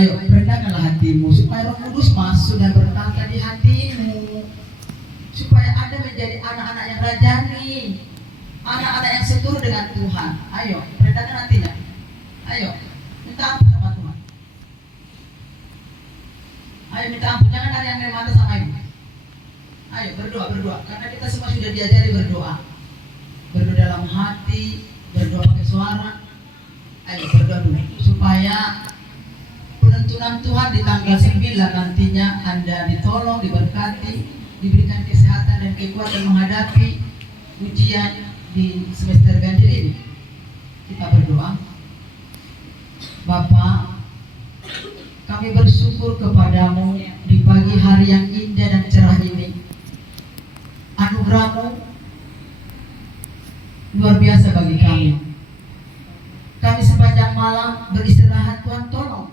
Ayo, rendahkanlah hatimu supaya Roh Kudus masuk dan bertata di hatimu, supaya Anda menjadi anak-anak yang rajani, anak-anak yang seturut dengan Tuhan. Ayo, rendahkan hatinya. Ayo, minta ampun sama Tuhan. Ayo minta ampun, jangan ada yang main mata sama ibu. Ayo berdoa, karena kita semua sudah diajari berdoa. Berdoa dalam hati, berdoa pakai suara. Ayo berdoa dulu, supaya penentuan Tuhan di tanggal 9 nantinya Anda ditolong, diberkati, diberikan kesehatan dan kekuatan menghadapi ujian di semester ganjil ini. Kita berdoa. Bapa, kami bersyukur kepadamu di pagi hari yang indah dan cerah ini. Anugerah-Mu luar biasa bagi kami. Kami sepanjang malam beristirahat, Tuhan tolong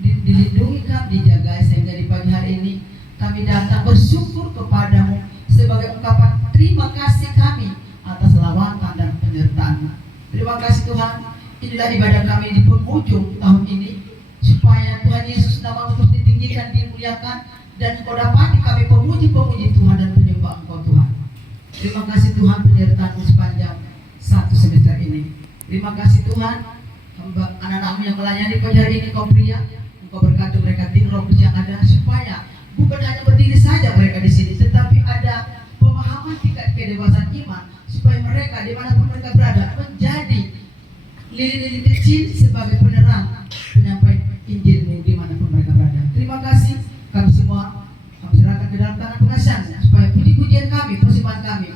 dilindungi kami, dijaga, sehingga di pagi hari ini kami datang bersyukur kepadamu sebagai ungkapan terima kasih kami atas lawatan dan penyertaan. Terima kasih Tuhan, inilah ibadah kami di penghujung tahun ini, supaya Tuhan Yesus nama terus ditinggikan, dimuliakan, dan Engkau dapati kami pemuji-pemuji Tuhan dan penyembah Engkau Tuhan. Terima kasih Tuhan penyertaan-Mu sepanjang satu semester ini. Terima kasih Tuhan, anak-anak-Mu yang melayani pagi hari ini, Kau pria, Engkau berkati mereka di Roh Kudus yang ada, supaya bukan hanya berdiri saja mereka di sini, tetapi ada pemahaman tingkat kedewasaan iman, supaya mereka dimanapun mereka berada menjadi lilin-lilin kecil sebagai penerang penyampaian Injil-Mu dimanapun mereka berada. Terima kasih, kami semua kami serahkan ke dalam tangan pengasihan-Nya, supaya puji-pujian kami, persembahan kami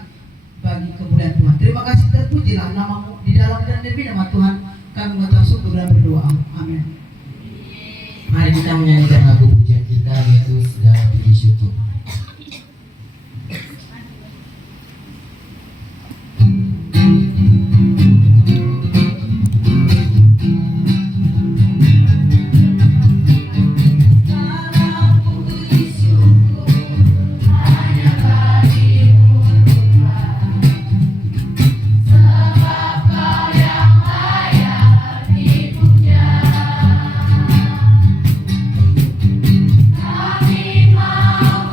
bagi kemuliaan Tuhan. Terima kasih, terpujilah nama-Mu di dalam dan demi nama Tuhan kami mengucap syukur dan berdoa. Amin. Mari kita menyanyikan lagu pujian kita, yaitu Segala Puji Syukur. Kami mau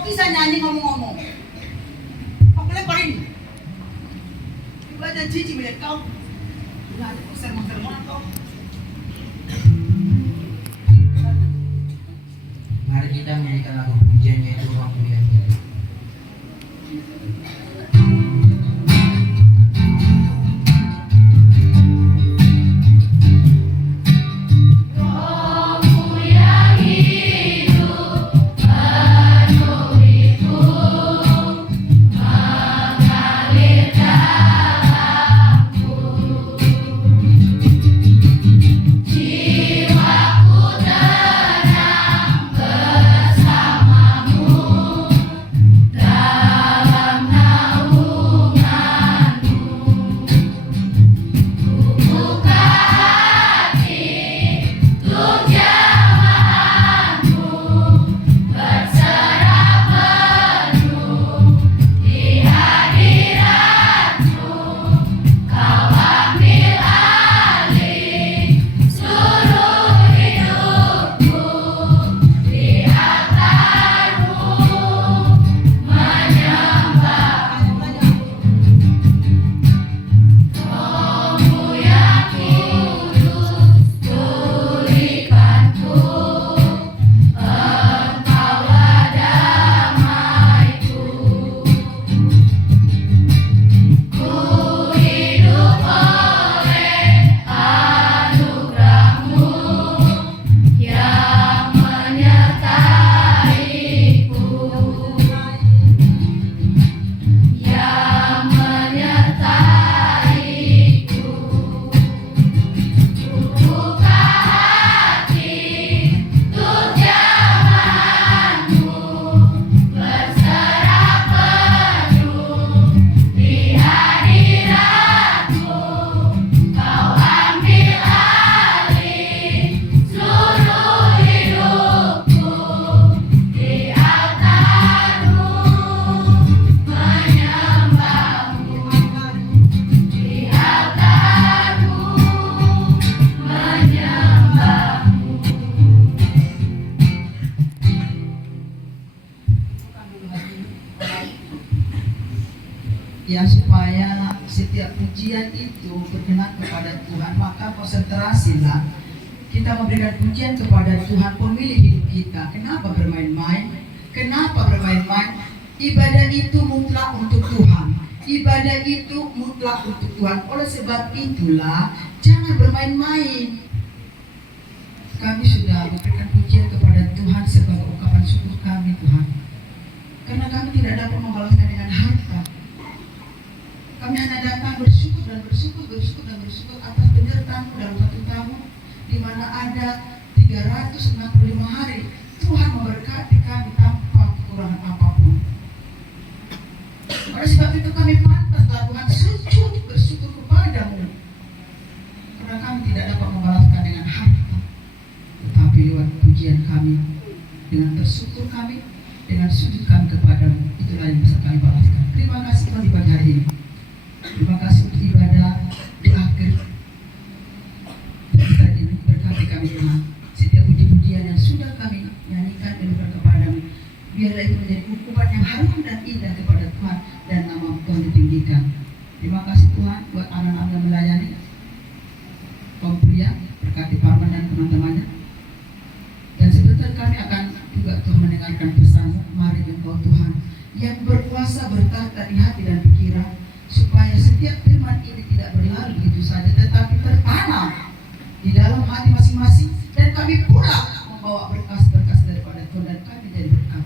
Kok bisa nyanyi ngomong-ngomong? Aku leparin. Belajar cici melihat kau. Nggak ada sermon-sermon kau. Mari kita menyanyikan lagu pujian yaitu Ruang Kuliah Hidup. Ya, supaya setiap pujian itu berkenan kepada Tuhan, maka konsentrasilah kita memberikan pujian kepada Tuhan pemilik hidup kita. Kenapa bermain-main? Kenapa bermain-main? Ibadah itu mutlak untuk Tuhan. Ibadah itu mutlak untuk Tuhan. Oleh sebab itulah jangan bermain-main. Kami sudah memberikan pujian kepada Tuhan sebagai ungkapan syukur kami, Tuhan. Karena kami tidak dapat membalaskan dengan harta. Kami hanya datang bersyukur dan bersyukur atas penyertaan-Mu dalam 1 tahun, di mana ada 365 hari. Tuhan memberkati kami tanpa kekurangan apapun. Oleh sebab itu kami pantaslah Tuhan sujud bersyukur kepada-Mu, karena kami tidak dapat membalaskan dengan harta, tetapi lewat pujian kami, dengan bersyukur kami, dengan sujud kami kepada-Mu, itulah yang bisa kami balaskan. Terima kasih Tuhan di pagi hari ini. Terima kasih untuk ibadah di akhir kita ini. Berkati kami Tuhan. Setiap puji-pujian yang sudah kami nyanyikan dan berikan kepada-Mu, biarlah itu menjadi hukuman yang harum dan indah kepada Tuhan, dan nama Tuhan ditinggikan. Terima kasih Tuhan buat anak-anak yang melayani kaum pria, berkati Parman dan teman-temannya. Dan sebentar kami akan juga Tuhan mendengarkan pesan-Mu. Mari Engkau Tuhan yang berkuasa bertata di hati dan pikiran, supaya setiap firman ini tidak berlalu begitu saja, tetapi tertanam di dalam hati masing-masing, dan kami pula membawa berkas-berkas daripada Tuhan, dan kami jadi berkat.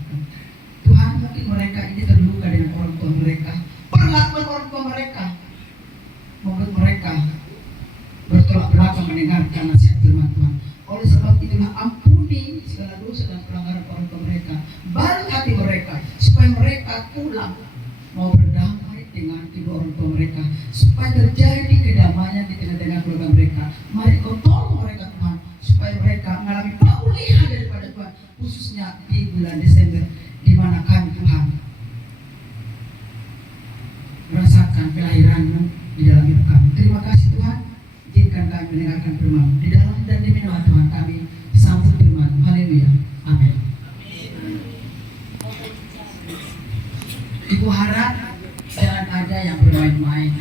Tuhan, mungkin mereka ini terluka dengan orang tua mereka, perlakuan orang tua mereka membuat mereka bertolak belakang mendengarkan nasihat firman Tuhan. Oleh sebab itulah ampuni segala dosa dan pelanggaran orang tua mereka, balik hati mereka, supaya mereka pulang mau berdamai dengan kedua orang tua mereka, supaya terjadi kedamaian di tengah-tengah keluarga mereka. Mari Kau tolong mereka Tuhan, supaya mereka mengalami pemulihan daripada Tuhan, khususnya di bulan Desember, di mana kami Tuhan merasakan kelahiran-Mu di dalam hidup kami. Terima kasih Tuhan, izinkan kami mendengarkan firman-Mu. Di dalam dan di nama Tuhan kami sambut firman-Mu. Haleluya. Amin. Ibu harap jangan ada yang bermain-main.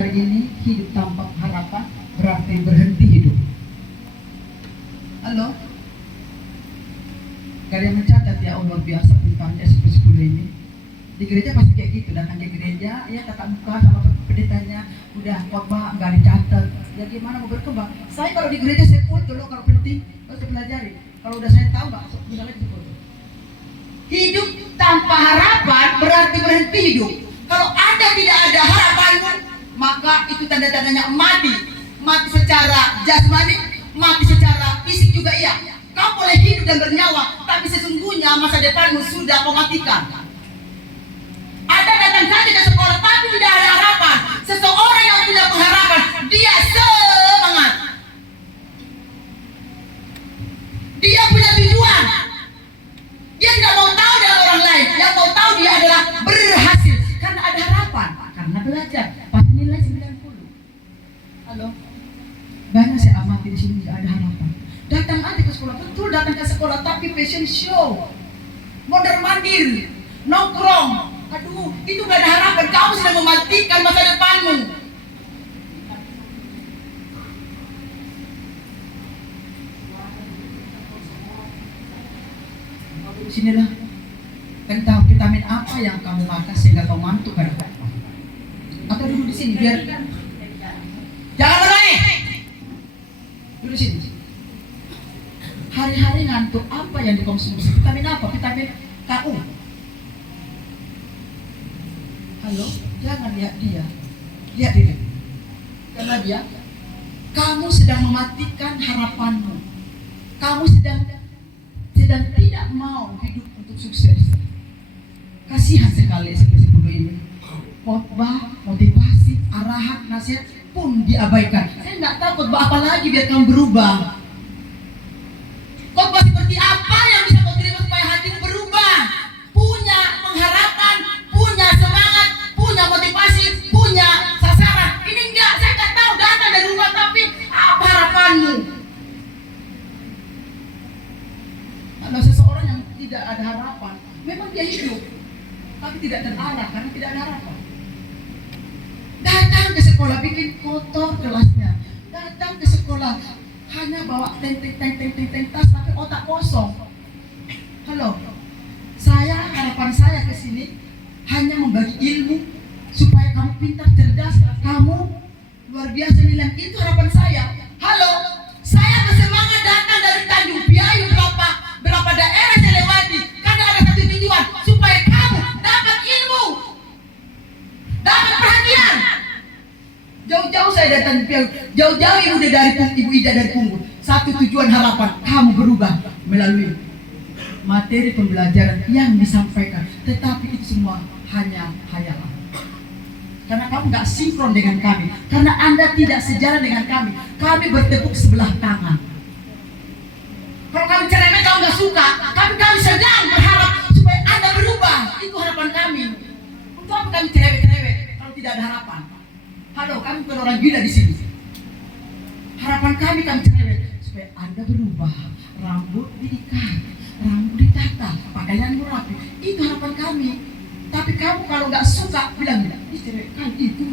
Hari ini hidup tanpa harapan berarti berhenti hidup. Halo? Gak ada yang mencatat ya, oh luar biasa pintarnya SP10 ini. Di gereja pasti kayak gitu, datang ke gereja, ya tatap muka sama pendetanya, udah khotbah nggak dicatat. Ya gimana mau berkembang? Saya kalau di gereja saya foto loh kalau penting, kalau saya pelajari. Kalau udah saya tahu nggak, misalnya di foto. Hidup tanpa harapan berarti berhenti hidup. Kalau Anda tidak ada harapanmu, maka itu tanda-tandanya mati. Mati secara jasmani, mati secara fisik juga iya. Kau boleh hidup dan bernyawa, tapi sesungguhnya masa depanmu sudah kau matikan. Ada datang saja ke sekolah, tapi tidak ada harapan. Seseorang yang punya pengharapan, dia semangat. Dia punya tujuan. Dia tidak mau tahu dengan orang lain. Yang mau tahu dia adalah berhasil. Karena ada harapan. Karena belajar. Pasti nilai 90. Halo? Banyak saya amati di sini tidak ada harapan. Datang aja ke sekolah. Betul datang ke sekolah. Tapi fashion show. Mondar-mandir. Nongkrong. Aduh, itu gak ada harapan. Kamu sedang mematikan masa depanmu. Sinilah. Entah vitamin apa yang kamu makan sehingga kamu ngantuk kan? Atau duduk di sini biar. Jangan berani. Duduk di sini. Hari-hari ngantuk apa yang dikonsumsi? Vitamin apa? Vitamin KU. Halo, jangan lihat dia. Lihat diri. Karena dia, kamu sedang mematikan harapanmu. Kamu sedang tidak mau hidup untuk sukses. Kasihan sekali seperti ini. Khotbah, motivasi, arahan, nasihat pun diabaikan. Saya nggak tahu khotbah apa lagi biar kamu berubah. Khotbah seperti apa yang bisa kau terima supaya hatimu berubah? Punya pengharapan, punya semangat, punya motivasi, punya sasaran. Ini enggak, saya nggak tahu datang dari rumah tapi apa harapanmu? Kalau seseorang yang tidak ada harapan, memang dia hidup, tapi tidak terarah karena tidak ada harapan. Datang ke sekolah bikin kotor kelasnya, datang ke sekolah hanya bawa teng tas tapi otak kosong. Halo, harapan saya ke sini hanya membagi ilmu supaya kamu pintar, cerdas, kamu luar biasa nilai. Itu harapan saya. Halo, saya bersemangat datang dari Tanjung Priok berapa daerah saya lewati karena ada satu tujuan supaya kamu dapat ilmu, dapat perhatian. Jauh-jauh saya datang jauh-jauh Ibu Ida dari Punggul. Satu tujuan harapan kamu berubah melalui materi pembelajaran yang disampaikan. Tetapi itu semua hanya hayalan. Karena kamu nggak sinkron dengan kami. Karena Anda tidak sejalan dengan kami. Kami bertepuk sebelah tangan. Kalau kami cerewet kamu nggak suka. Kami sedang berharap supaya Anda berubah. Itu harapan kami. Untuk apa kami cerewet kalau tidak ada harapan? Halo, kami bukan orang gila di sini. Harapan kami cerewet supaya Anda berubah. Rambut diikat, rambut ditata, pakaianmu rapi. Itu harapan kami. Tapi kamu kalau nggak suka bilang ini cerewet kan itu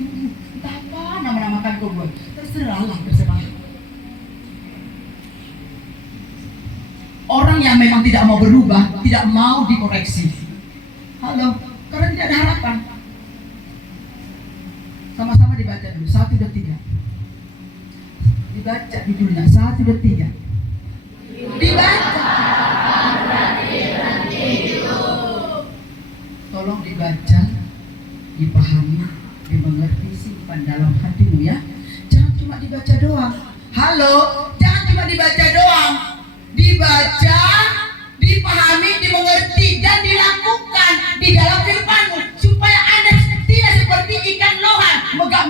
entah apa nama-nama kami kau buat. Terserah. Orang yang memang tidak mau berubah, tidak mau dikoreksi. Halo, karena tidak ada harapan. Sama-sama dibaca dulu, 1, 2, 3. Dibaca judulnya, 1, 2, 3. Dibaca. Tolong dibaca, dipahami, dimengerti, simpan dalam hatimu ya. Jangan cuma dibaca doang. Halo, jangan cuma dibaca doang. Dibaca, dipahami, dimengerti, dan dilakukan di dalam kehidupanmu supaya Anda tidak seperti ikan lohan, megap,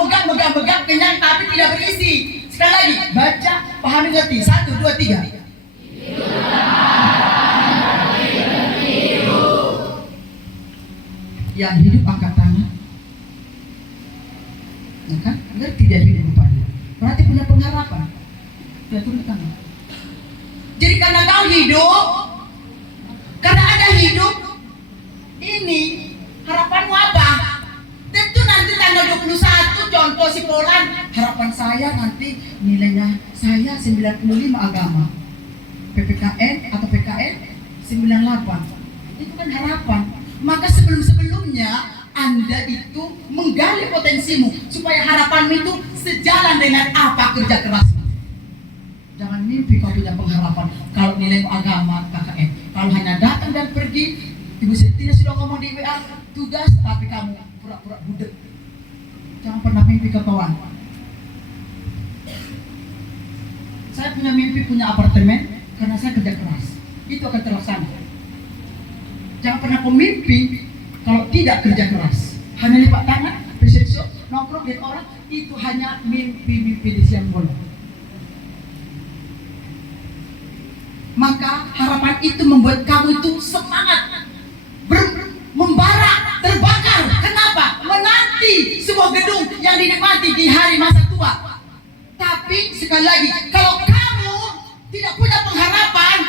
kenyang tapi tidak berisi. Sekali lagi, baca, pahami, ngerti. 1, 2, 3. Yang hidup angkat tangan. Ya kan? Ngerti dia hidup rupanya. Berarti punya pengharapan. Dia turun tangan. Jadi karena kau hidup, karena ada hidup, ini harapan jebolan. Harapan saya nanti nilainya saya 95 agama. PPKN atau PKN 98. Itu kan harapan. Maka sebelum-sebelumnya Anda itu menggali potensimu supaya harapanmu itu sejalan dengan apa kerja kerasmu. Jangan mimpi kau punya pengharapan kalau nilaimu agama KKN. Kalau hanya datang dan pergi, Ibu Setina sudah ngomong di WA tugas, tapi kamu pura-pura budek. Jangan pernah mimpi ke kawan. Saya punya mimpi punya apartemen karena saya kerja keras. Itu akan terlaksana. Jangan pernah kau mimpi kalau tidak kerja keras. Hanya lipat tangan, bersepso, nongkrong dengan orang, itu hanya mimpi-mimpi di siang bolong. Maka harapan itu membuat kamu itu semangat, membara, terbakar. Kenapa? Menanti sebuah gedung yang dinikmati di hari masa tua. Tapi sekali lagi, kalau kamu tidak punya pengharapan,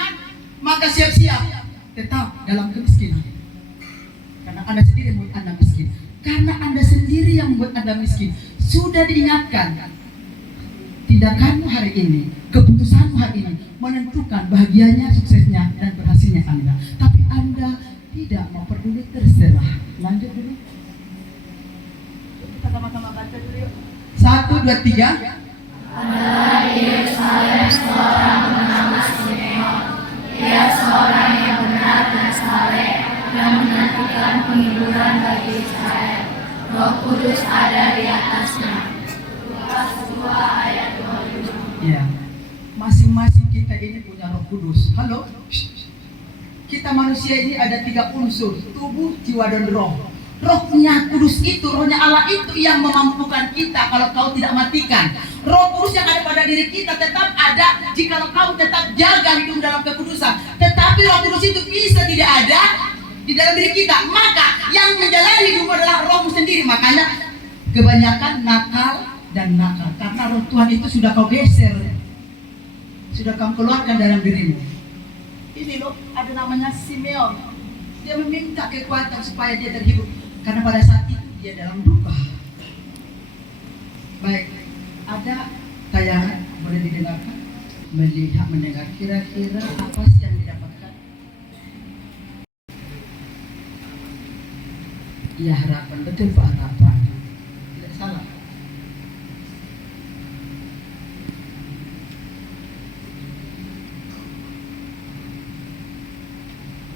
maka siap-siap tetap dalam kemiskinan. Karena Anda sendiri membuat Anda miskin. Karena Anda sendiri yang membuat Anda miskin. Sudah diingatkan, tindakanmu hari ini, keputusanmu hari ini menentukan bahagianya, suksesnya, dan berhasilnya Anda. Tapi Anda tidak mau peduli, terserah. Lanjut dulu. Kita sama-sama baca dulu yuk. 1, 2, 3. Adalah Yerusalem seorang bernama Simeon. Dia seorang yang benar dan saleh, yang menantikan penghiburan bagi Israel. Roh Kudus ada di atasnya. Lukas 2 ayat 27. Ya, masing-masing kita ini punya Roh Kudus. Halo? Kita manusia ini ada 3 unsur, tubuh, jiwa, dan roh. Rohnya Kudus itu, rohnya Allah itu yang memampukan kita kalau kau tidak matikan. Roh Kudus yang ada pada diri kita tetap ada jika kau tetap jaga hidup dalam kekudusan. Tetapi Roh Kudus itu bisa tidak ada di dalam diri kita. Maka yang menjalani hidup adalah rohmu sendiri. Makanya kebanyakan nakal dan nakal karena roh Tuhan itu sudah kau geser, sudah kau keluarkan dalam dirimu. Ini loh, ada namanya Simeon. Dia meminta kekuatan supaya dia terhibur. Karena pada saat itu dia dalam duka. Baik, ada tayangan boleh didengarkan, melihat, mendengar kira-kira apa sih yang didapatkan? Ya harapan, betul Pak, harapan. Tidak salah.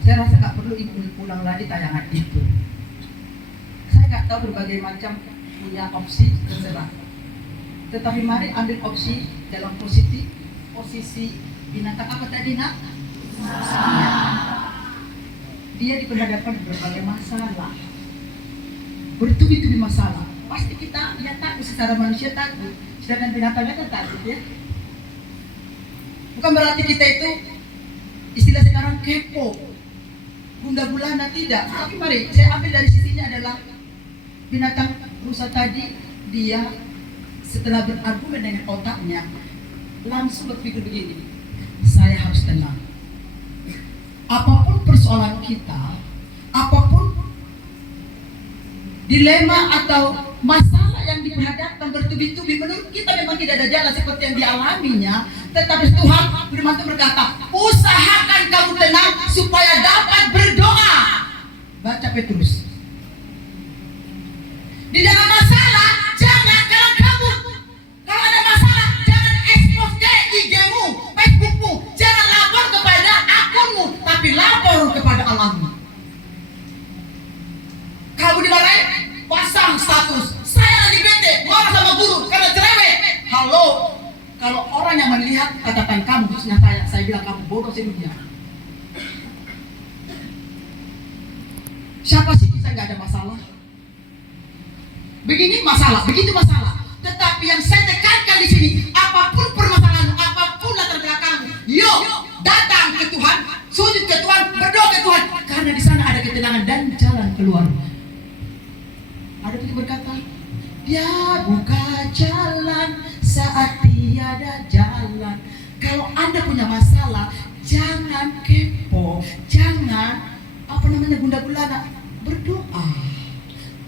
Saya rasa nggak perlu ulang lagi tayangan itu. Saya nggak tahu berbagai macam punya opsi, terserah. Tetapi mari ambil opsi dalam posisi binatang apa tadi nak? Ya. Dia diperhadapkan berbagai masalah, bertubi-tubi masalah. Pasti kita ya takut, secara manusia takut, sedangkan binatangnya kan takut ya. Bukan berarti kita itu istilah sekarang kepo, bunda gulana, tidak. Tapi mari saya ambil dari sisinya adalah binatang rusa tadi, dia setelah berargumen dengan otaknya langsung berpikir begini, saya harus tenang. Apapun persoalan kita, apapun dilema atau masalah yang diperhadapkan bertubi-tubi, menurut kita memang tidak ada jalan seperti yang dialaminya. Tetapi Tuhan firman Tuhan berkata, usahakan kamu tenang supaya dapat berdoa. Baca Petrus. Di dalam masalah jangan kalah kabur. Kalau ada masalah jangan expose IG-mu, Facebook-mu. Jangan lapor kepada akunmu, tapi lapor kepada Allahmu. Kamu dimarahin, pasang status, saya lagi bete, marah sama guru karena cerewet. Halo, kalau orang yang melihat katakan kamu, khususnya saya bilang kamu bodoh sedunia. Siapa sih kita nggak ada masalah? Begini masalah, begitu masalah. Tetapi yang saya tekankan di sini, apapun permasalahan, apapun latar belakang, yuk datang ke Tuhan, sujud ke Tuhan, berdoa ke Tuhan, karena di sana ada ketenangan dan jalan keluar. Ada yang berkata, dia buka jalan saat tiada jalan. Kalau Anda punya masalah, jangan kepo, jangan gunda gulana, berdoa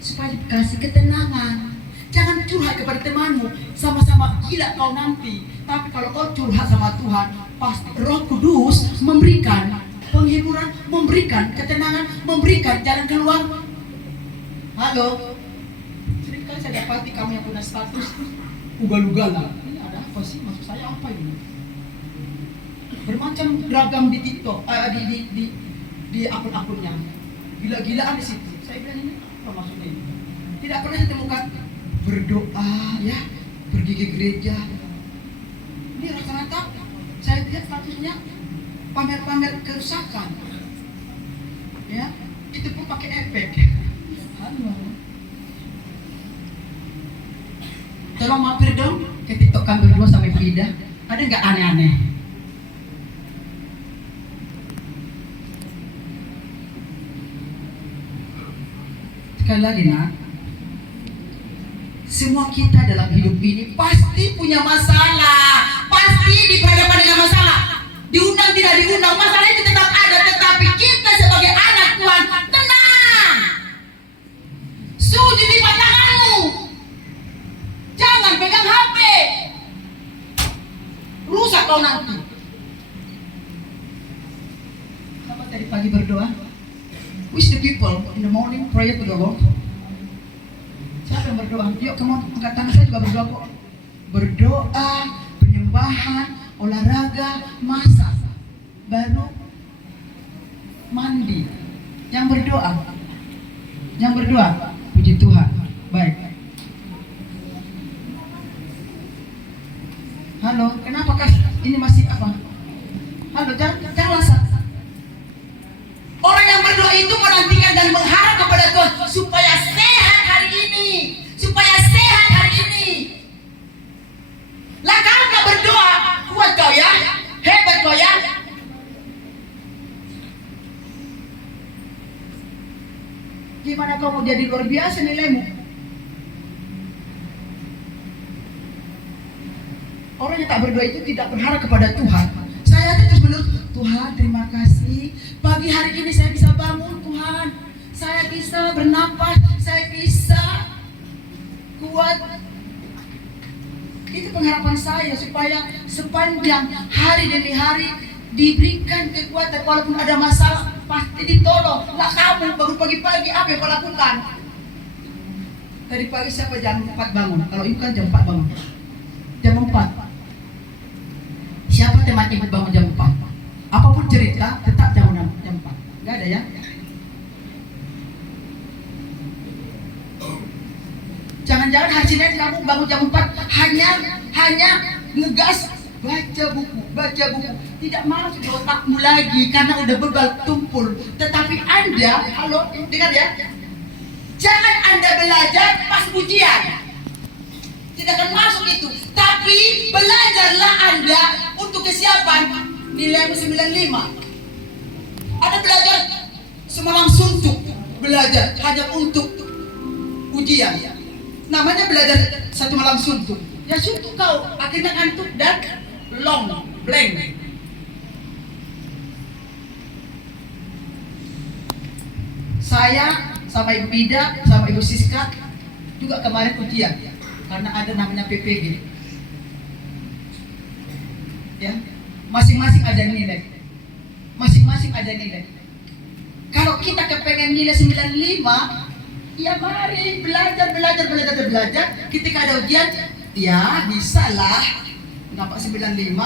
supaya dikasih ketenangan. Jangan curhat kepada temanmu, sama-sama gila kau nanti. Tapi kalau kau curhat sama Tuhan, pasti Roh Kudus memberikan penghiburan, memberikan ketenangan, memberikan jalan keluar. Halo, seringkali saya dapati kamu yang punya status ugal-ugalan. Ini ada apa sih? Maksud saya apa ini? Bermacam beragam di TikTok, di akun-akunnya. Gila-gilaan di situ. Saya bilang ini apa maksudnya ini? Tidak pernah saya temukan berdoa, ya, pergi ke gereja. Ini rata-rata saya lihat statusnya pamer-pamer kerusakan. Ya, itu pun pakai efek. Halo. Tolong mampir dong ke TikTok kami berdua sampai Frida. Ada nggak aneh-aneh? Sekali lagi nak, semua kita dalam hidup ini pasti punya masalah, pasti diperhadapkan dengan masalah. Diundang tidak diundang, masalah itu tetap ada. Tetapi kita sebagai anak Tuhan tenang. Sujud di tanganmu, jangan pegang HP, rusak kau nanti. Sama tadi pagi berdoa. Wish the people in the morning pray to the Lord. Siapa yang berdoa? Yuk, kamu angkat tangan, saya juga berdoa kok. Berdoa, penyembahan, olahraga, masak, baru mandi. Yang berdoa, puji Tuhan. Baik. Halo, kenapakah ini masih apa? Halo, jangan lasak. Orang yang berdoa itu menantikan dan mengharap kepada Tuhan supaya sehat hari ini, supaya sehat hari ini. Lah kalau nggak berdoa, kuat kau ya, hebat kau ya. Gimana kau mau jadi luar biasa nilaimu? Orang yang tak berdoa itu tidak berharap kepada Tuhan. Saya terus menerus, Tuhan terima kasih. Pagi hari ini saya bisa bangun Tuhan. Saya bisa bernapas, saya bisa kuat. Itu pengharapan saya supaya sepanjang hari demi hari diberikan kekuatan walaupun ada masalah pasti ditolong. Lah kamu baru pagi-pagi apa yang kau lakukan? Tadi pagi siapa jam 4 bangun? Kalau ibu kan jam 4 bangun. Jam 4. Siapa teman ibu bangun jam 4? Apapun cerita tetap jam 4. Enggak ada ya? Jangan-jangan hari Senin kamu bangun jam 4 hanya ngegas baca buku. Tidak masuk di otakmu lagi karena udah bebal tumpul. Tetapi Anda, halo, dengar ya. Jangan Anda belajar pas ujian. Tidak akan masuk itu. Tapi belajarlah Anda untuk kesiapan nilai 95. Ada belajar semalam suntuk, belajar hanya untuk ujian. Namanya belajar satu malam suntuk. Ya suntuk kau, akhirnya ngantuk dan blank. Saya sama Ibu Ida, sama Ibu Siska juga kemarin ujian karena ada namanya PPG. Ya, masing-masing ada nilai. Kalau kita kepengen nilai 95, ya mari belajar. Ketika ada ujian, ya bisa lah. Dapat 95,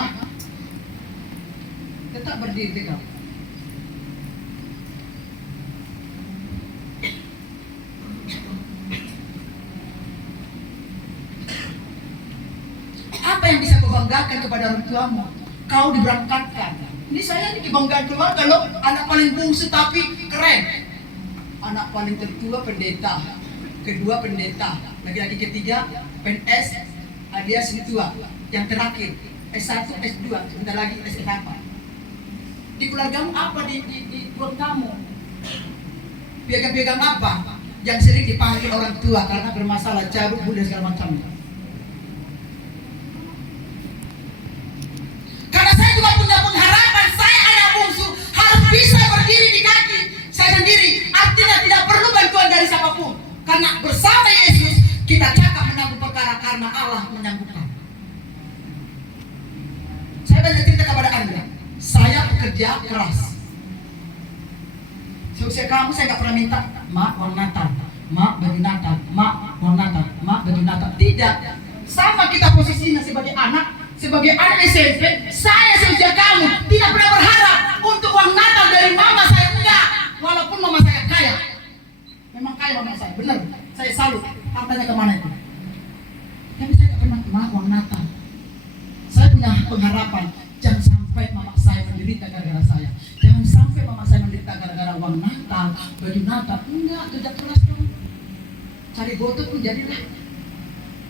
tetap berdiri tegak. Apa yang bisa kau banggakan kepada orang tuamu? Kau diberangkatkan. Ini saya dibanggakan keluarga loh, anak paling bungsu tapi keren. Anak paling tertua pendeta, kedua pendeta, laki-laki ketiga PNS, alias tua, yang terakhir S1, S2, sebentar lagi S1. Di keluargamu apa di ruang tamu? Piagam-piagam apa yang sering dipanggil orang tua karena bermasalah, cabut, bulan segala macamnya? Karena saya juga punya pengharapan, saya anak bungsu harus bisa berdiri di kaki saya sendiri. Artinya tidak perlu bantuan dari siapapun. Karena bersama Yesus kita cakap karena Allah menyanggupan. Saya banyak cerita kepada Anda. Saya bekerja keras. Seusia kamu saya nggak pernah minta, mak uang Natal, mak baju Natal, mak uang Natal, mak baju Natal. Tidak. Sama kita posisinya sebagai anak SMP. Saya seusia kamu tidak pernah berharap untuk uang Natal dari mama saya, enggak. Walaupun mama saya kaya. Memang kaya mama saya, benar. Saya salut. Hartanya kemana itu? Tapi saya nggak pernah mak uang Natal. Saya punya pengharapan, jangan sampai mama saya menderita gara-gara saya. Jangan sampai mama saya menderita gara-gara uang Natal, baju Natal. Enggak, kerja keras dong. Cari botol pun jadilah.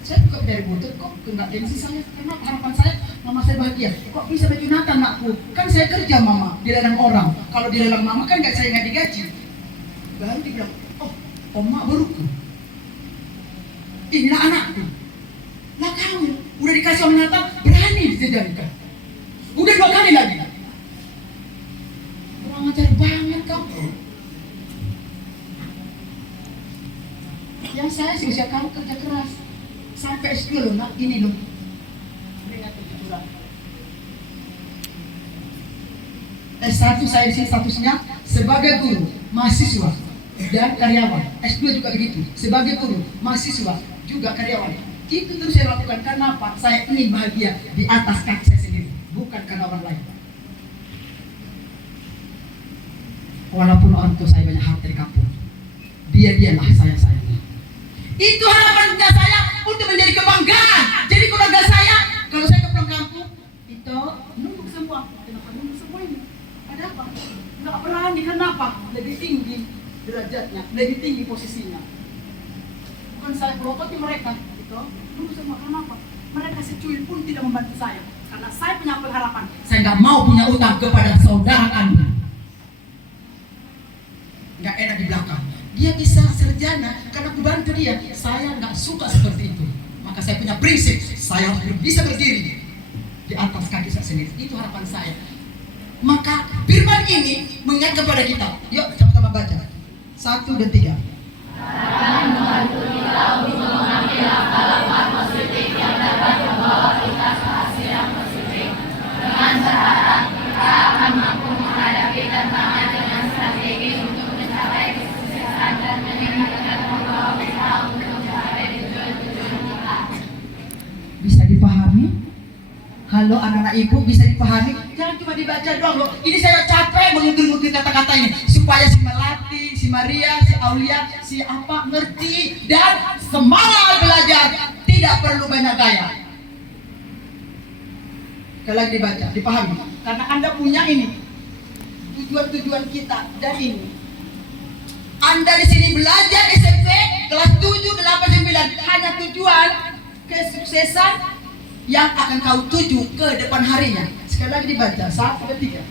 Saya juga dari botol kok, enggak gengsi saya. Karena harapan saya, mama saya bahagia. Kok bisa baju Natal nakku? Kan saya kerja mama, di ladang orang. Kalau di ladang mama kan saya nggak digaji. Baru dibilang, oh, oma baruku. Inilah anakku. Lah kamu, udah dikasih uang Natal, berani dijajankan. Udah 2 kali lagi. Kurang ajar banget kamu. Yang saya sih usia kamu kerja keras. Sampai S2 loh, nak ini loh. Ingat kejujuran. S1 saya di sini statusnya sebagai guru, mahasiswa, dan karyawan. S2 juga begitu, sebagai guru, mahasiswa, juga karyawan. Itu terus saya lakukan karena apa? Saya ingin bahagia di atas kaki saya sendiri, bukan karena orang lain. Walaupun orang tua saya banyak harta di kampung, dialah saya. Itu harapannya saya untuk menjadi kebanggaan. Jadi keluarga saya, kalau saya ke pulang kampung, itu nunggu semua. Kenapa nunggu semua ini? Ada apa? Nggak berani, kenapa? Lebih tinggi derajatnya, lebih tinggi posisinya. Bukan saya pelototi mereka. Nunggu semua, kenapa? Mereka secuil pun tidak membantu saya. Karena saya punya pengharapan. Saya nggak mau punya utang kepada saudara Anda. Nggak enak di belakang. Dia bisa sarjana karena aku bantu dia. Saya nggak suka seperti itu. Maka saya punya prinsip. Saya harus bisa berdiri di atas kaki saya sendiri. Itu harapan saya. Maka firman ini mengingat kepada kita. Yuk sama-sama baca. 1 dan 3. Akan membantu kita untuk mengambil langkah-langkah positif yang dapat membawa kita ke hasil yang positif. Dengan berharap kita akan mampu menghadapi tantangan dengan strategi untuk mencapai kesuksesan dan meningkatkan membawa kita untuk mencapai tujuan-tujuan kita. Bisa dipahami? Halo anak-anak ibu, bisa dipahami? Jangan cuma dibaca doang loh. Ini saya capek mengukir-ukir kata-kata ini supaya si Melati, si Maria, si Aulia, si apa ngerti dan semangat belajar. Tidak perlu banyak gaya. Sekali lagi dibaca, dipahami. Karena Anda punya ini tujuan-tujuan kita dan ini. Anda di sini belajar SMP kelas 7, 8, 9 hanya tujuan kesuksesan yang akan kau tuju ke depan harinya. Sekali lagi dibaca, 1 dan 3.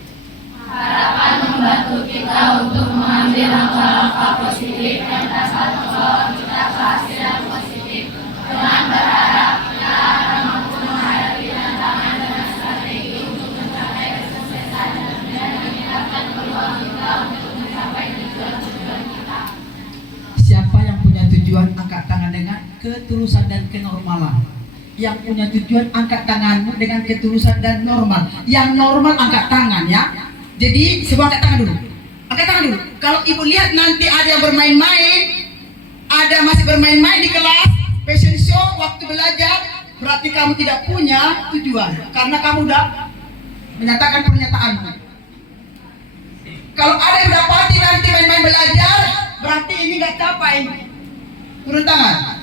Harapan membantu kita untuk mengambil langkah-langkah positif yang dapat membawa kita ke hasil yang positif. Dengan berharap kita akan mampu menghadapi tantangan dengan strategi untuk mencapai kesuksesan dan meningkatkan peluang kita untuk mencapai tujuan-tujuan kita. Siapa yang punya tujuan, angkat tangan dengan ketulusan dan kenormalan. Yang punya tujuan, angkat tanganmu dengan ketulusan dan normal. Yang normal angkat tangan ya. Jadi semua angkat tangan dulu. Angkat tangan dulu. Kalau ibu lihat nanti ada yang bermain-main, ada masih bermain-main di kelas, fashion show, waktu belajar, berarti kamu tidak punya tujuan. Karena kamu udah menyatakan pernyataanmu. Kalau ada yang dapati nanti main-main belajar, berarti ini nggak capai. Turun tangan.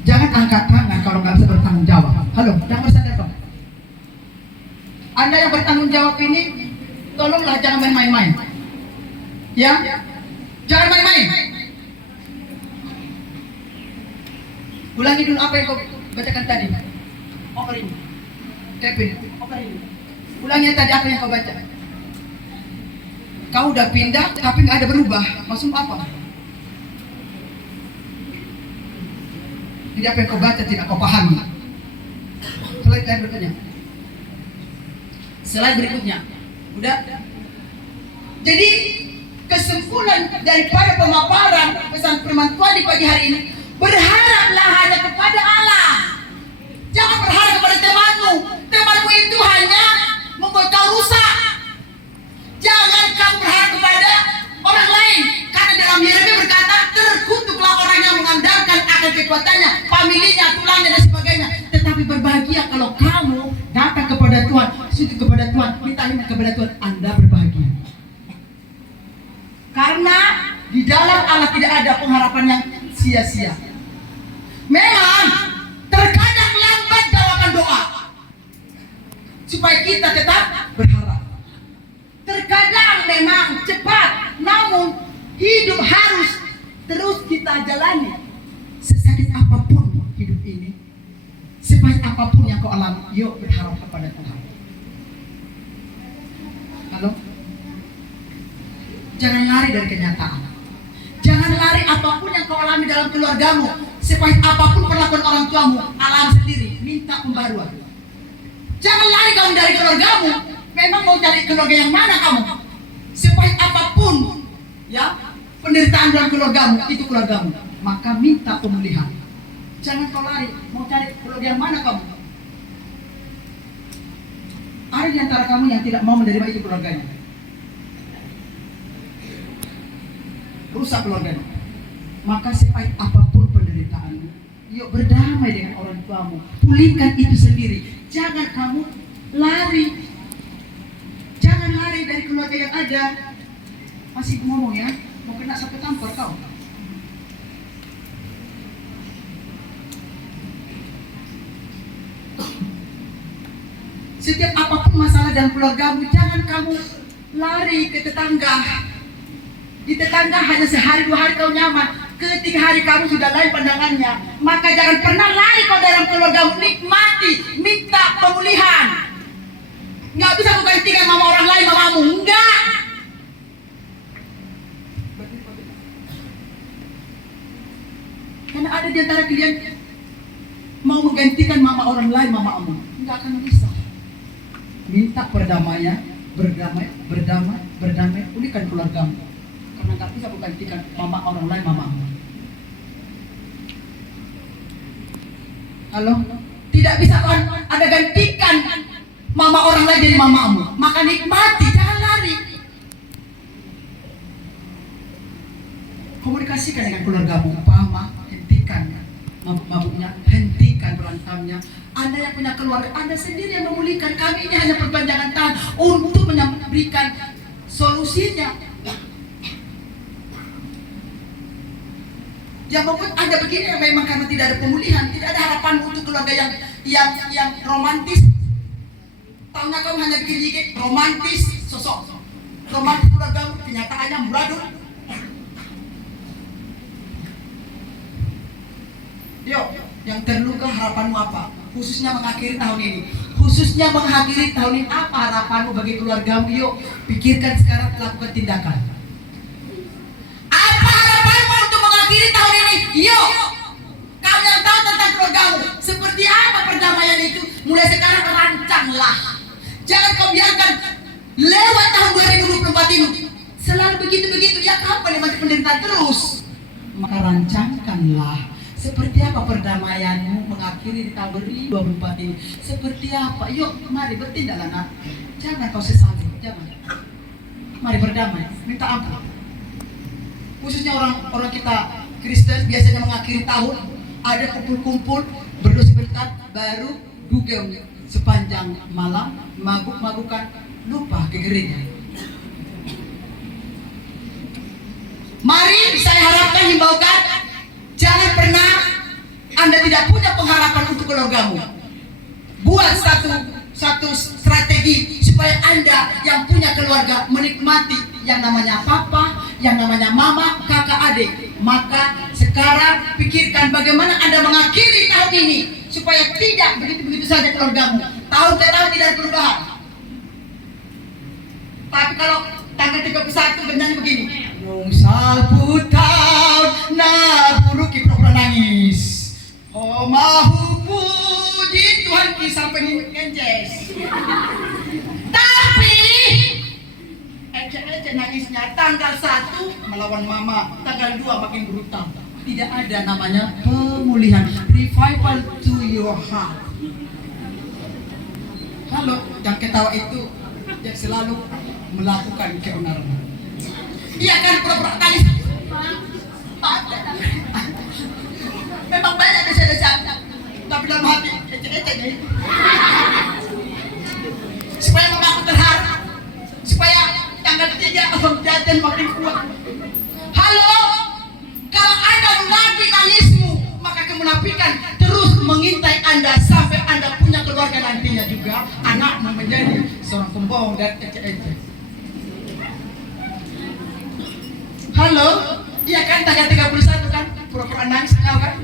Jangan angkat tangan kalau nggak bisa bertanggung jawab. Halo, jangan bersadar dong. Anda yang bertanggung jawab ini, tolonglah jangan main-main. Ya, jangan main-main. Ulangi dulu apa yang kau bacakan tadi. Oper ini, Kevin, oper ini. Ulangi tadi apa yang kau baca. Kau udah pindah, tapi nggak ada berubah. Maksud apa? Jadi apa yang kau baca tidak kau pahami. Slide berikutnya. Udah? Jadi kesimpulan daripada pemaparan pesan firman Tuhan di pagi hari ini, berharaplah hanya kepada Allah. Jangan berharap kepada temanmu. Temanmu itu hanya membuat kau rusak. Jangan kamu berharap kepada orang lain, karena dalam Yeremia berkata, terkutuklah orang yang mengandalkan akan kekuatannya, familinya, tulangnya dan sebagainya. Tetapi berbahagia kalau kamu datang kepada Tuhan, sujud kepada Tuhan, minta kepada Tuhan, Anda berbahagia. Karena di dalam Allah tidak ada pengharapan yang sia-sia. Memang terkadang lambat jawaban doa, supaya kita tetap berharap. Terkadang memang cepat, namun hidup harus terus kita jalani. Sesakit apapun hidup ini, sepahit apapun yang kau alami, yuk berharap kepada Tuhan. Halo? Jangan lari dari kenyataan. Jangan lari apapun yang kau alami dalam keluargamu. Sepahit apapun perlakuan orang tuamu, alami sendiri, minta pembaruan. Jangan lari kamu dari keluargamu. Memang mau cari keluarga yang mana kamu? Sepahit apapun ya penderitaan dalam keluargamu, itu keluargamu, maka minta pemulihan. Jangan kau lari, mau cari keluarga yang mana kamu? Ada di antara kamu yang tidak mau menerima itu keluarganya, rusak keluarganya. Maka sepahit apapun penderitaanmu, yuk berdamai dengan orang tuamu, pulihkan itu sendiri. Jangan kamu lari. Jangan lari dari keluarga yang ada. Masih ngomong ya, mau kena satu tampar kau. Setiap apapun masalah dalam keluargamu, jangan kamu lari ke tetangga. Di tetangga hanya sehari dua hari kau nyaman, ketika hari kamu sudah lain pandangannya. Maka jangan pernah lari kau dalam keluargamu. Nikmati, minta pemulihan. Nggak bisa menggantikan mama orang lain mamamu, enggak. Karena ada di antara kalian mau menggantikan mama orang lain mamamu, enggak akan bisa. Minta perdamaian, berdamai, pulihkan keluargamu. Karena nggak bisa menggantikan mama orang lain mamamu. Halo? Tidak bisa kan ada gantikan mama orang lain jadi mamamu. Maka nikmati, jangan lari. Komunikasikan dengan keluargamu. Mama, hentikan mabuk-mabuknya, hentikan berantemnya. Anda yang punya keluarga, Anda sendiri yang memulihkan. Kami ini hanya perpanjangan tangan untuk memberikan solusinya. Yang membuat Anda begini memang karena tidak ada pemulihan, tidak ada harapan untuk keluarga yang romantis. Tahunya kamu hanya bikin dikit romantis, sosok romantis keluargamu, kenyataannya amburadul. Yuk, yang terluka harapanmu apa? Khususnya mengakhiri tahun ini. Khususnya mengakhiri tahun ini, apa harapanmu bagi keluargamu? Yuk, pikirkan sekarang, lakukan tindakan. Apa harapanmu untuk mengakhiri tahun ini? Yuk, kamu yang tahu tentang keluargamu, seperti apa perdamaian itu? Mulai sekarang rancanglah. Jangan kau biarkan lewat tahun 2024 ini selalu begitu-begitu. Ya kapan yang masih penderitaan terus? Maka rancangkanlah seperti apa perdamaianmu mengakhiri di tahun 2024 ini. Seperti apa? Yuk, mari bertindaklah nak. Jangan kau sesali, jangan. Mari berdamai, minta ampun. Khususnya orang kita Kristen biasanya mengakhiri tahun ada kumpul-kumpul berdosa berkat, baru dugem sepanjang malam, mabuk-mabukan, lupa ke gereja. Mari saya harapkan, himbaukan, jangan pernah Anda tidak punya pengharapan untuk keluargamu. Buat satu strategi supaya Anda yang punya keluarga menikmati yang namanya papa, yang namanya mama, kakak, adik. Maka sekarang pikirkan bagaimana Anda mengakhiri tahun ini supaya tidak begitu-begitu saja keluargamu. Tahun ke tahun tidak ada perubahan. Tapi kalau tanggal 31 bernyanyi begini, Nungsal putaun na buruki pura nangis. Oh mahu puji Tuhan kisah pengen kenjes. Tapi ejek ecek nangisnya. Tanggal 1 melawan mama, tanggal 2 makin brutal. Tidak ada namanya pemulihan, revival to your heart. Halo, yang ketawa itu yang selalu melakukan keonaran. Iya kan, pura-pura tangis. Memang banyak dosa-dosa, tapi dalam hati ecek-ecek ya. Supaya mamaku terharu, supaya tanggal 3 abang jajan makin kuat. Halo, kalau Anda munafik nangismu, maka kemunafikan terus mengintai Anda sampai Anda punya keluarga nantinya juga anakmu menjadi seorang pembohong dan ecek-ecek. Halo, iya kan tanggal 31 kan, pura-pura nangis kan?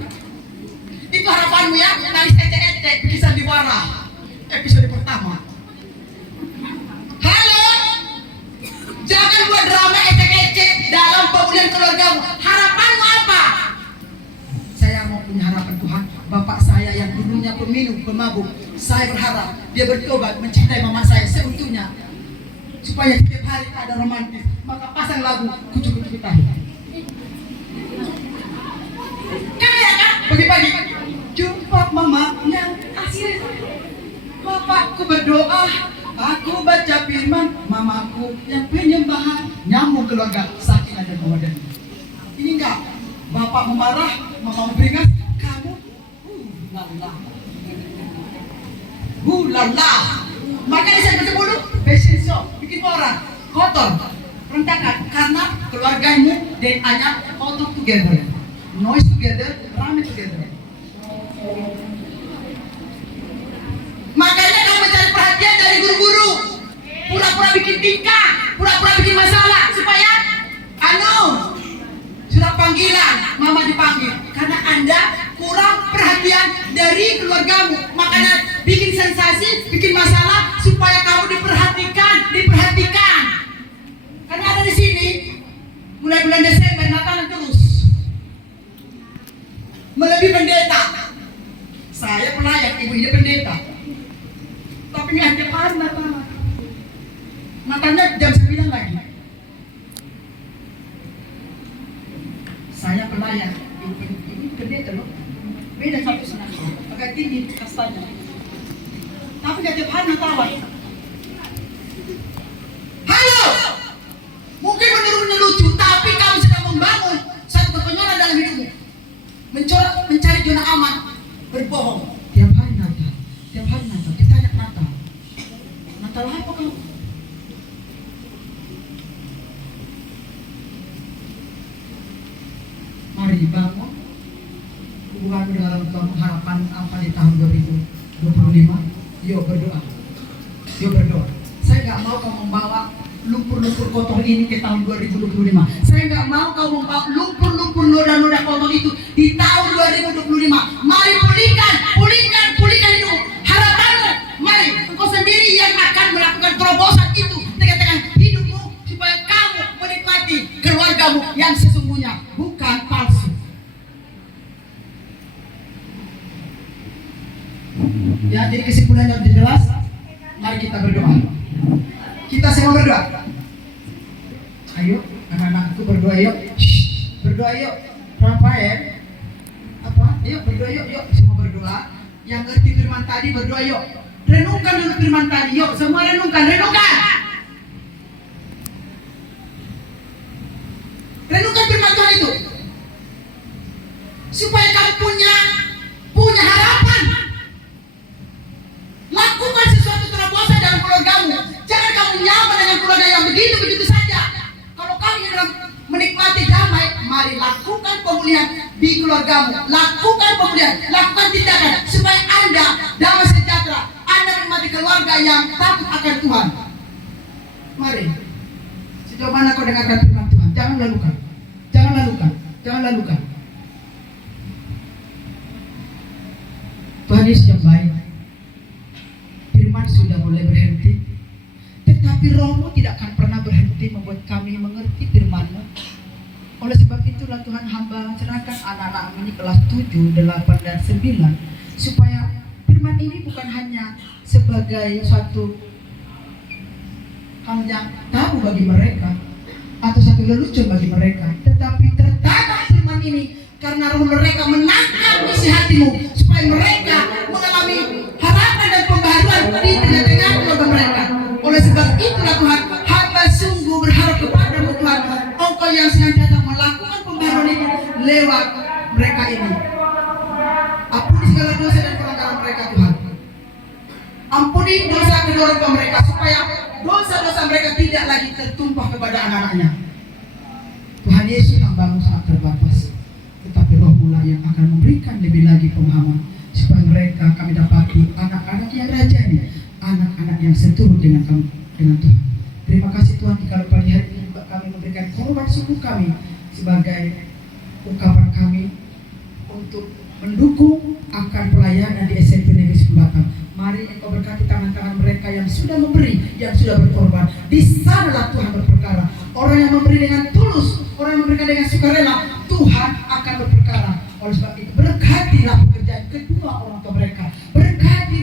Itu harapanmu ya, nangis ecek-ecek, bikin sandiwara episode pertama. Halo, jangan buat drama ecek-ecek dalam pemulihan keluargamu. Harapanmu apa? Saya mau punya harapan Tuhan. Bapak saya yang dulunya peminum, pemabuk, saya berharap dia bertobat, mencintai mama saya seutuhnya, supaya setiap hari ada romantis. Maka pasang lagu Kucu-Kucu Tahu. Kan ya kan? Pagi-pagi jumpa mama yang asli. Bapakku berdoa, aku baca firman, mamaku yang penyembahan, nyambung keluarga Sakinah dan Mawaddah. Ini enggak, bapak memarah, mama beringas, kamu lala. Makanya saya baca dulu, fashion show, bikin orang kotor, berantakan, karena keluargamu DNA-nya kotor together, noise together, rame together. Makanya kamu mencari perhatian dari guru-guru, pura-pura bikin tingkah, pura-pura bikin masalah supaya surat panggilan mama dipanggil karena Anda kurang perhatian dari keluargamu. Makanya bikin sensasi, bikin masalah supaya kamu diperhatikan. Karena ada di sini mulai bulan Desember Natal terus melebihi pendeta. Saya pelayan, ibu ini pendeta. Tapi nggak ada karena Natalnya jam 9 lagi. Saya pelayan, ini pendeta loh. Beda satu senang, agak tinggi kastanya. Tapi nggak tiap hari Natalan. Halo, mungkin menurutnya lucu, tapi kamu sedang membangun satu kepenyoran dalam hidupmu. Mencari zona aman, berbohong. Tiap hari Natal, ditanya Natal. Natal apa kamu? Mari bangun hubungan dengan orang tua, harapan apa di tahun 2025. Yuk berdoa. Saya nggak mau kamu membawa lumpur-lumpur kotor ini ke tahun 2025. Saya nggak mau kamu membawa lumpur-lumpur noda-noda kotor itu di tahun 2025. Mari pulihkan hidupmu. Harapanmu, mari engkau sendiri yang akan melakukan terobosan itu tengah-tengah hidupmu supaya kamu menikmati keluargamu yang sesungguhnya, bukan palsu. Ya, jadi kesimpulannya sudah jelas. Mari kita berdoa. Kita semua berdoa. Ayo, anak-anakku berdoa yuk. Berdoa yuk. Rafael, apa? Yuk berdoa yuk. Semua berdoa. Yang ngerti firman tadi berdoa yuk. Renungkan dulu firman tadi. Yuk, semua renungkan. Renungkan firman Tuhan itu. Supaya kamu punya harapan. Lakukan sesuatu terobosan dalam keluargamu. Jangan kamu nyaman dengan keluarga yang begitu saja. Kalau kamu ingin menikmati damai, mari lakukan pemulihan di keluargamu. Lakukan tindakan supaya Anda damai sejahtera. Anda menikmati keluarga yang takut akan Tuhan. Mari. Sejauh mana kau dengarkan firman Tuhan? Jangan lalukan. Tuhan Yesus yang baik. Firman sudah mulai berhenti, tetapi Rohmu tidak akan pernah berhenti membuat kami mengerti firman-Mu. Oleh sebab itulah Tuhan, hamba serahkan anak-anak ini kelas 7, 8, dan 9, supaya firman ini bukan hanya sebagai suatu hal yang tabu bagi mereka, atau satu lelucon bagi mereka, tetapi tertanam firman ini karena roh mereka menangkap isi hatimu supaya mereka mengalami harapan dan pembaharuan di tengah-tengah keluarga mereka. Oleh sebab itulah Tuhan, hamba sungguh berharap kepadamu Tuhan, Engkau yang senantiasa melakukan pembaharuan ini lewat mereka ini. Ampuni segala dosa dan pelanggaran mereka Tuhan. Ampuni dosa kedua orang tua mereka supaya dosa-dosa mereka tidak lagi tertumpah kepada anak-anaknya. Tuhan Yesus, hambamu sangat terbatas, tetapi rohmu lah yang akan memberikan lebih lagi pemahaman supaya mereka kami dapati anak-anak yang rajani, anak-anak yang seturut dengan Tuhan. Terima kasih Tuhan, kalau pagi hari ini juga kami memberikan korban sungguh kami sebagai ungkapan kami untuk mendukung akan pelayanan di SMP Negeri 10 Batam. Mari Engkau berkati tangan-tangan mereka yang sudah memberi, yang sudah berkorban. Di sanalah Tuhan berperkara. Orang yang memberi dengan tulus, orang yang memberikan dengan sukarela, Tuhan akan berperkara. Oleh sebab itu berkatilah pekerjaan kedua orang tua mereka. Berkati,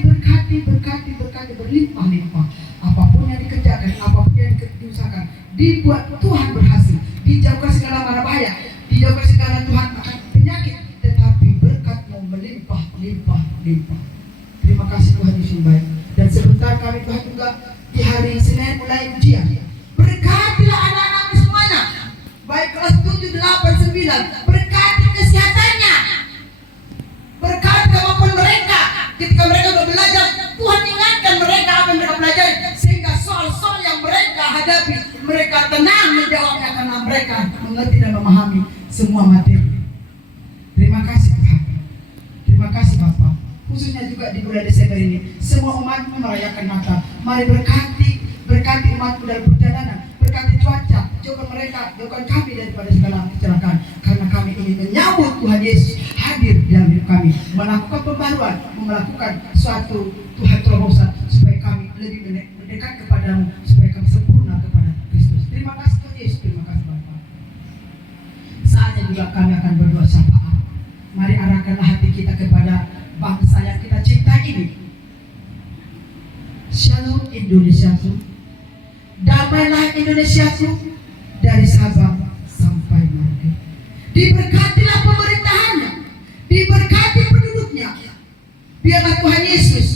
berlimpah-limpah. Apapun yang dikerjakan, apapun yang diusahakan, dibuat Tuhan berhasil. Dijauhkan segala mara bahaya, dijauhkan segala Tuhan akan penyakit, tetapi berkat-Mu melimpah-limpah. Terima kasih Tuhan Yesus baik. Dan sebentar kami Tuhan juga di hari Senin mulai ujian. Berkatilah anak-anakmu semuanya, baik kelas 7, 8, 9. Berkati kesehatannya, berkati kemampuan mereka. Ketika mereka sudah belajar, Tuhan ingatkan mereka apa yang mereka pelajari, sehingga soal-soal yang mereka hadapi, mereka tenang menjawabnya karena mereka mengerti dan memahami semua materi. Terima kasih Tuhan. Terima kasih Bapak. Khususnya juga di bulan Desember ini, semua umat-Mu merayakan Natal. Mari berkati umat-Mu dalam perjalanan, berkati cuaca, jauhkan kami daripada segala kecelakaan. Karena kami ingin menyambut Tuhan Yesus hadir di dalam hidup kami, melakukan pembaruan, melakukan suatu Tuhan terobosan, supaya kami lebih mendekat kepada-Mu, supaya kami sempurna kepada Kristus. Terima kasih Tuhan Yesus, terima kasih Bapak. Saatnya juga kami akan berdoa syafaat. Mari arahkanlah hati kita kepada bangsa yang kita cintai ini. Shalom Indonesiaku, damailah Indonesiaku dari Sabang sampai Merauke. Diberkatilah pemerintahannya, diberkati penduduknya. Biarlah Tuhan Yesus,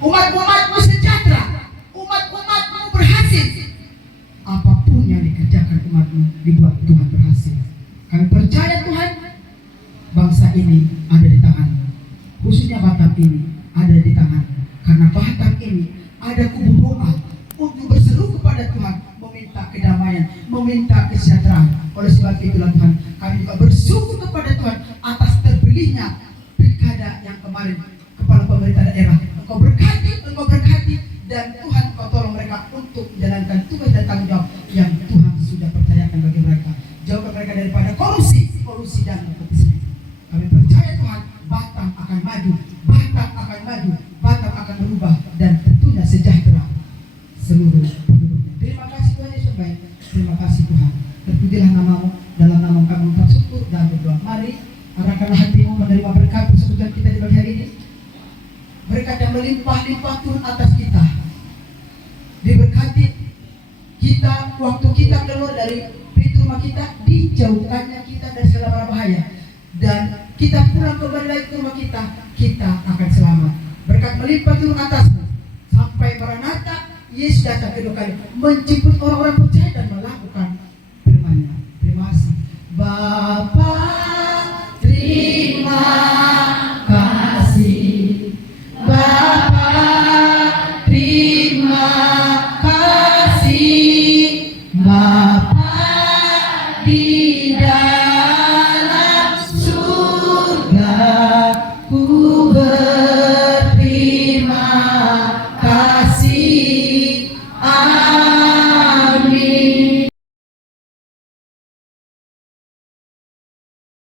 umat-umat-Mu sejahtera, umat-umat-Mu berhasil. Apapun yang dikerjakan umat-Mu dibuat Tuhan berhasil. Kami percaya Tuhan, bangsa ini ada di tangan-Mu, khususnya Batam ini ada di tangan-Mu. Karena Batam ini ada kubu doa untuk berseru kepada Tuhan, meminta kedamaian, meminta kesejahteraan. Oleh sebab itulah Tuhan, kami juga bersyukur kepada Tuhan atas terpilihnya pilkada yang kemarin, kepala pemerintah daerah. Engkau berkati, dan Tuhan Engkau tolong mereka untuk menjalankan tugas dan tanggung jawab yang Tuhan sudah percayakan bagi mereka. Jauhkan mereka daripada korupsi dan nepotisme. Kami percaya Tuhan, Batam akan maju, Batam akan berubah, dan tentunya sejahtera seluruh penduduknya. Terima kasih Tuhan Yesus baik. Terima kasih Tuhan. Terpujilah nama-Mu, dalam nama kami mengucap syukur dan berdoa. Mari arahkanlah hatimu menerima berkat persekutuan kita di pagi hari ini. Berkat yang melimpah-limpah turun atas kita. Diberkati kita, waktu kita keluar dari pintu rumah kita, dijauhkannya kita dari segala mara bahaya. Dan kita pulang kembali lagi ke rumah kita, kita akan selamat. Berkat melimpah turun atasmu sampai Maranatha, Yesus datang kedua kali menjemput orang-orang percaya dan melakukan